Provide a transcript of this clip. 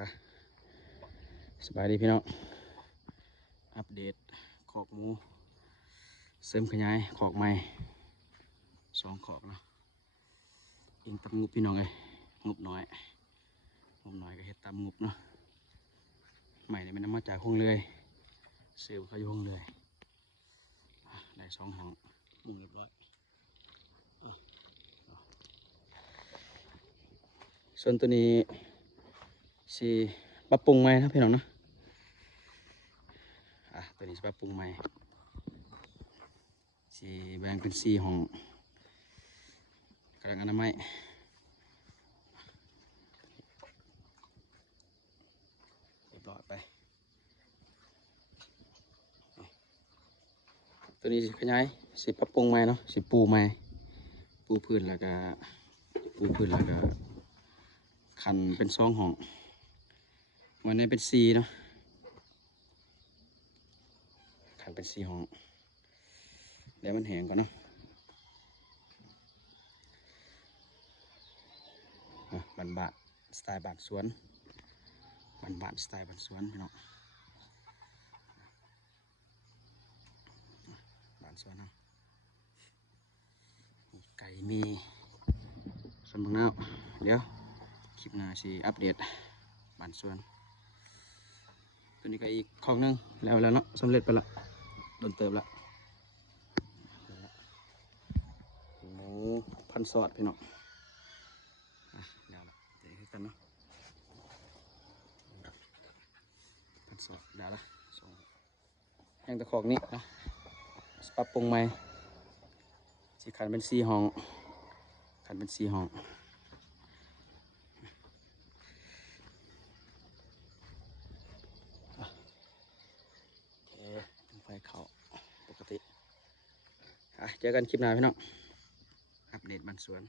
อ่ะสบายดีพี่น้องอัปเดตขอกหมูเสริมขยายขอกใหม่2ขอกเนาะอิงตำงบพี่น้องเลยงบน้อยก็เฮ็ดตามงบเนาะใหม่เนี่ยมันนำมาจากห้องเรือยเซลล์เขาอยู่ห้องเรือยได้2ห้องมุงเรียบร้อยส่วนตัวนี้สิปรับปรุงใหม่นะพี่น้องเนาะตัวนี้สิปรับปรุงใหม่สิแบ่งเป็น4ห้องกำลังอนามัยเรียบร้อยไปตัวนี้สิขยายสิปรับปรุงใหม่เนาะสิปูใหม่ปูพื้นแล้วก็คันเป็น2ห้องวันนี้เป็น4เนาะคันเป็น4ห้องเดี๋ยวมันแห้งก่อนเนาะบ้านสไตล์บ้านสวนสไตล์บ้านสวนพี่น้องบ้านสวนเนาะมีไก่มีสมบังน้าเดี๋ยวคลิปหน้าสิอัปเดตบ้านสวนตัวนี้ก็อีกของนึงแล้วเนาะสำเร็จไปละโดนเติมละหมูพันซอดพี่น้องเดี๋ยวละเดี๋ยวกันเนาะพันซอดเดี๋ยวละส่งยังตะขอกนี้นะปรับปรุงใหม่สิขันเป็น4ห้องไฟเขาปกติเจอกันคลิปหน้าพี่น้องอัปเดตบ้านสวน